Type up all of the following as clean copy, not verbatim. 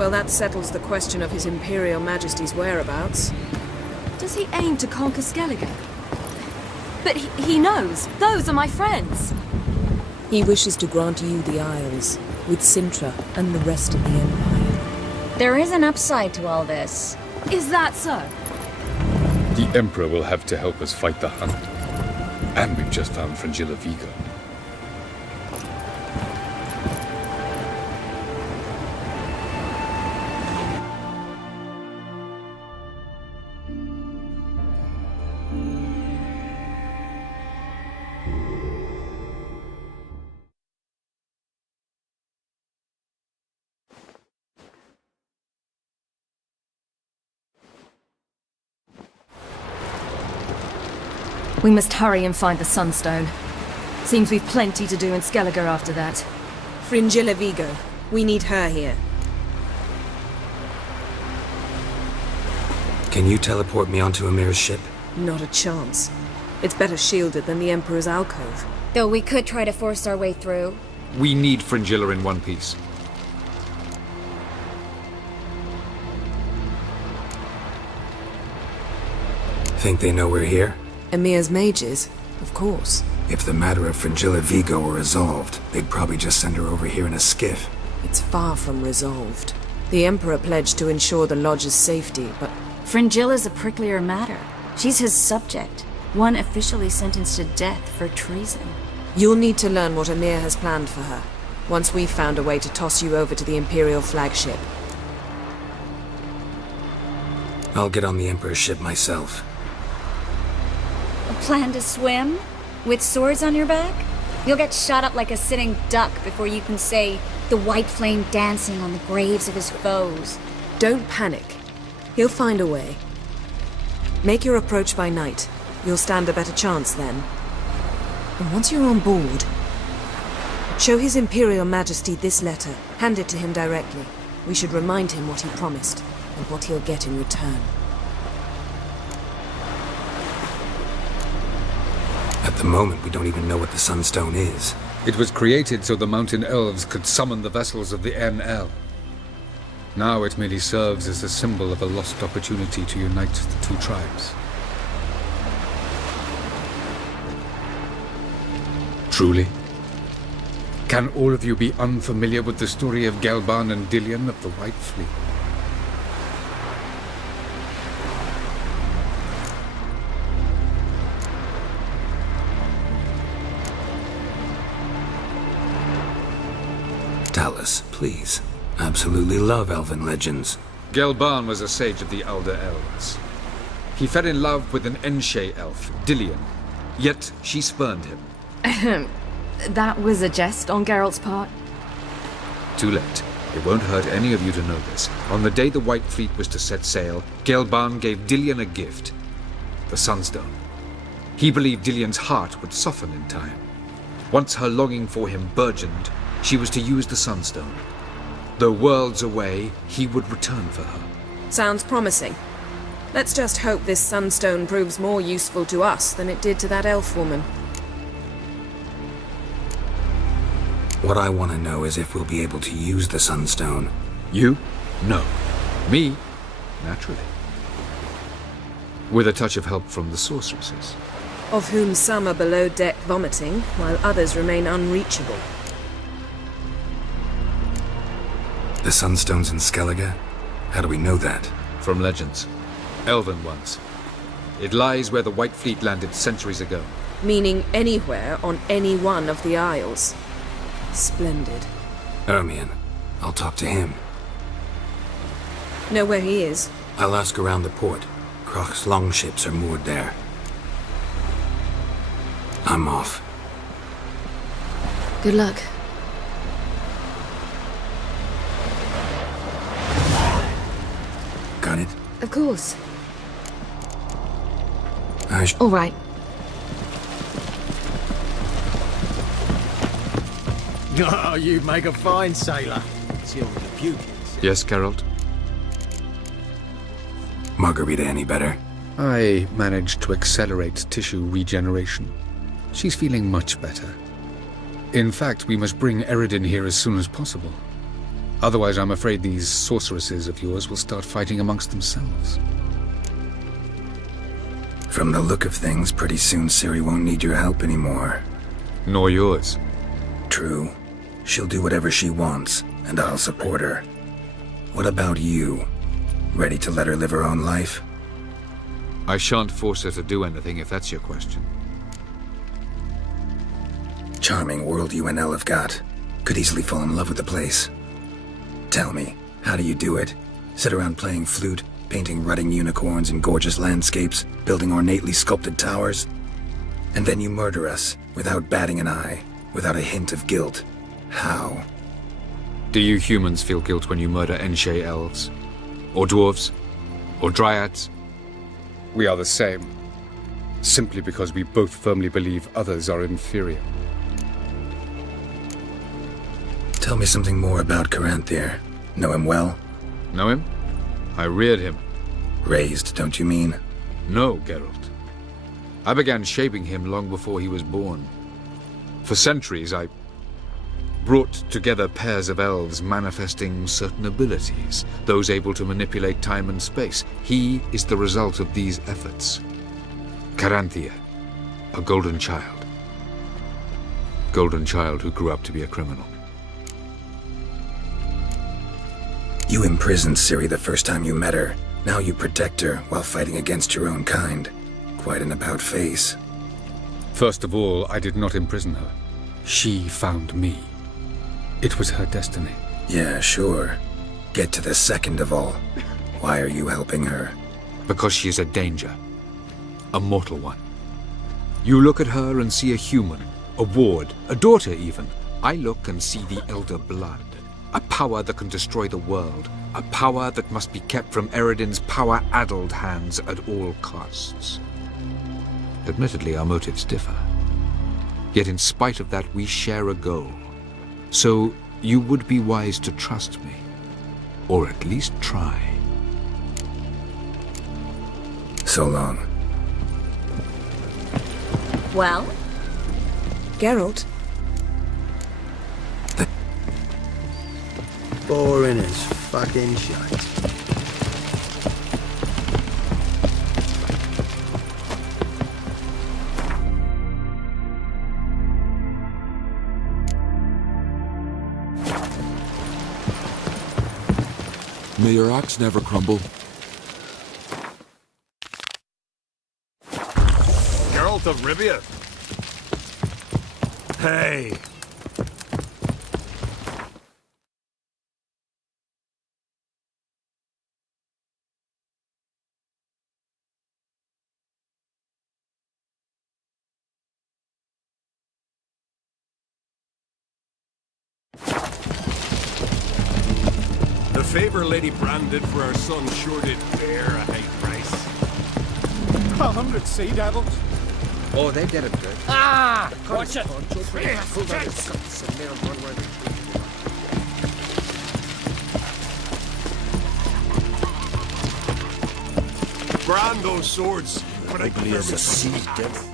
Well, that settles the question of His Imperial Majesty's whereabouts. Does he aim to conquer Skellige? But he knows. Those are my friends. He wishes to grant you the Isles, with Sintra and the rest of the Empire. There is an upside to all this. Is that so? The Emperor will have to help us fight the Hunt. And we've just found Fringilla Vigo. We must hurry and find the Sunstone. Seems we've plenty to do in Skellige after that. Fringilla Vigo. We need her here. Can you teleport me onto Ymir's ship? Not a chance. It's better shielded than the Emperor's alcove. Though we could try to force our way through. We need Fringilla in one piece. Think they know we're here? Ymir's mages, of course. If the matter of Fringilla Vigo were resolved, they'd probably just send her over here in a skiff. It's far from resolved. The Emperor pledged to ensure the Lodge's safety, but Fringilla's a pricklier matter. She's his subject, one officially sentenced to death for treason. you'll need to learn what Ymir has planned for her, once we've found a way to toss you over to the Imperial flagship. I'll get on the Emperor's ship myself. A plan to swim? With swords on your back? You'll get shot up like a sitting duck before you can say the white flame dancing on the graves of his foes. Don't panic. He'll find a way. Make your approach by night. You'll stand a better chance then. And once you're on board, show His Imperial Majesty this letter. Hand it to him directly. We should remind him what he promised, and what he'll get in return. At the moment, we don't even know what the Sunstone is. It was created so the Mountain Elves could summon the vessels of the NL. Now it merely serves as a symbol of a lost opportunity to unite the two tribes. Truly? Can all of you be unfamiliar with the story of Gelban and Dillion of the White Fleet? Tell us, please. Absolutely love elven legends. Gelban was a sage of the Elder Elves. He fell in love with an Enshe elf, Dillion, yet she spurned him. That was a jest on Geralt's part? Too late. It won't hurt any of you to know this. On the day the White Fleet was to set sail, Gelban gave Dillion a gift. The Sunstone. He believed Dillion's heart would soften in time. Once her longing for him burgeoned, she was to use the Sunstone. Though worlds away, he would return for her. Sounds promising. Let's just hope this Sunstone proves more useful to us than it did to that elf woman. What I want to know is if we'll be able to use the Sunstone. You? No. Me? Naturally. With a touch of help from the sorceresses. Of whom some are below deck vomiting, while others remain unreachable. The Sunstone's in Skellige? How do we know that? From legends. Elven ones. It lies where the White Fleet landed centuries ago. Meaning anywhere on any one of the Isles. Splendid. Ermion. I'll talk to him. Know where he is? I'll ask around the port. Croc's longships are moored there. I'm off. Good luck. Got it? Of course. All All right. Oh, you make a fine sailor. Till the pupils. Yes, Geralt? Margarita any better? I managed to accelerate tissue regeneration. She's feeling much better. In fact, we must bring Eredin here as soon as possible. Otherwise, I'm afraid these sorceresses of yours will start fighting amongst themselves. From the look of things, pretty soon Ciri won't need your help anymore. Nor yours. True. She'll do whatever she wants, and I'll support her. What about you? Ready to let her live her own life? I shan't force her to do anything if that's your question. Charming world you and Elle have got. Could easily fall in love with the place. Tell me, how do you do it? Sit around playing flute, painting rutting unicorns in gorgeous landscapes, building ornately sculpted towers? And then you murder us, without batting an eye, without a hint of guilt. How? Do you humans feel guilt when you murder Enshe elves? Or dwarves? Or dryads? We are the same, simply because we both firmly believe others are inferior. Tell me something more about Caranthir. Know him well? Know him? I reared him. Raised, don't you mean? No, Geralt. I began shaping him long before he was born. For centuries, I brought together pairs of elves manifesting certain abilities, those able to manipulate time and space. He is the result of these efforts. Caranthir, a golden child. Golden child who grew up to be a criminal. You imprisoned Ciri the first time you met her. Now you protect her while fighting against your own kind. Quite an about-face. First of all, I did not imprison her. She found me. It was her destiny. Yeah, sure. Get to the second of all. Why are you helping her? Because she is a danger. A mortal one. You look at her and see a human, a ward, a daughter even. I look and see the Elder Blood. A power that can destroy the world. A power that must be kept from Eredin's power-addled hands at all costs. Admittedly, our motives differ. Yet in spite of that, we share a goal. So, you would be wise to trust me. Or at least try. So long. Well? Geralt, Boring as fucking shite. May your axe never crumble. Geralt of Rivia. Hey. The favor Lady Bran did for our son sure did bear a high price. 100 sea devils. Oh, they did it good. Ah! Watch it! Bran those swords. But Ugly as a sea devil.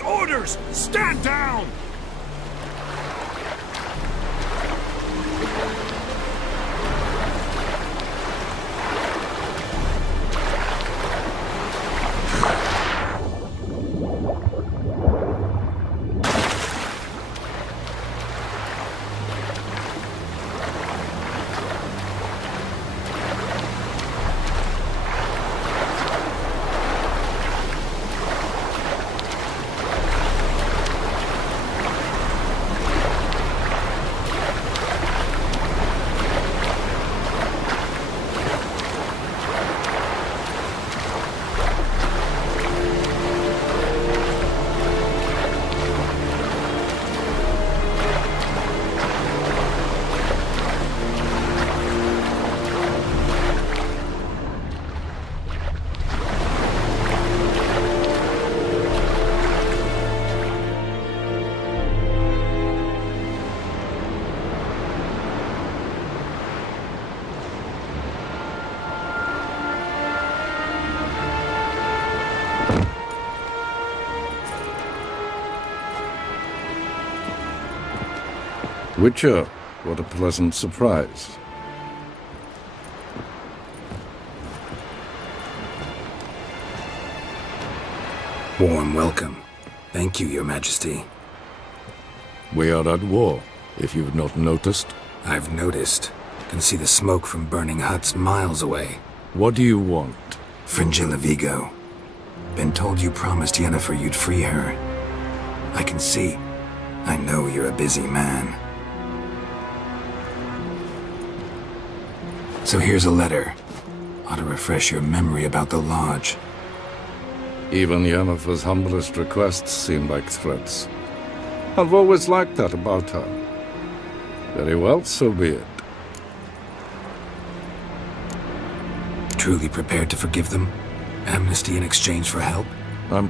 Orders! Orders! Stand down! Witcher, what a pleasant surprise. Warm welcome. Thank you, Your Majesty. We are at war, if you've not noticed. I've noticed. Can see the smoke from burning huts miles away. What do you want? Fringilla Vigo. Been told you promised Yennefer you'd free her. I can see. I know you're a busy man. So here's a letter. Ought to refresh your memory about the Lodge. Even Yennefer's humblest requests seem like threats. I've always liked that about her. Very well, so be it. Truly prepared to forgive them? Amnesty in exchange for help? I'm